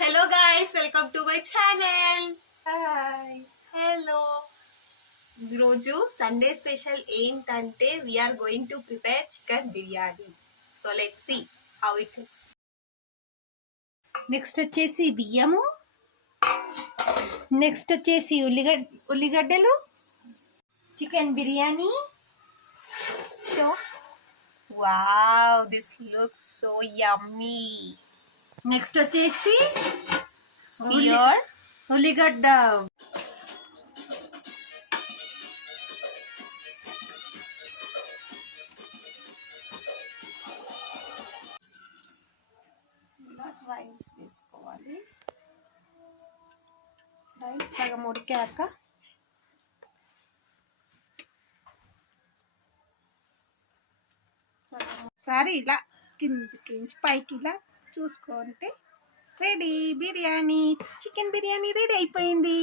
Hello guys, welcome to my channel. Hi. Hello. ఈరోజు Sunday special ఏంటంటే we're going to prepare chicken biryani. So let's see how it is. Next వచ్చేసి బియ్యము, next వచ్చేసి ఉల్లిగడ్డలు, chicken biryani. So wow, this looks so yummy. Next వచ్చేసి here ఉల్లిగడ్డ. Rice వేసుకోవాలి. Rice సగం ఉడికాక ఒకసారి ఇలా కిందికి పైకి ఇలా చూసుకుంటే ready. Biryani, chicken biryani ready అయిపోయింది.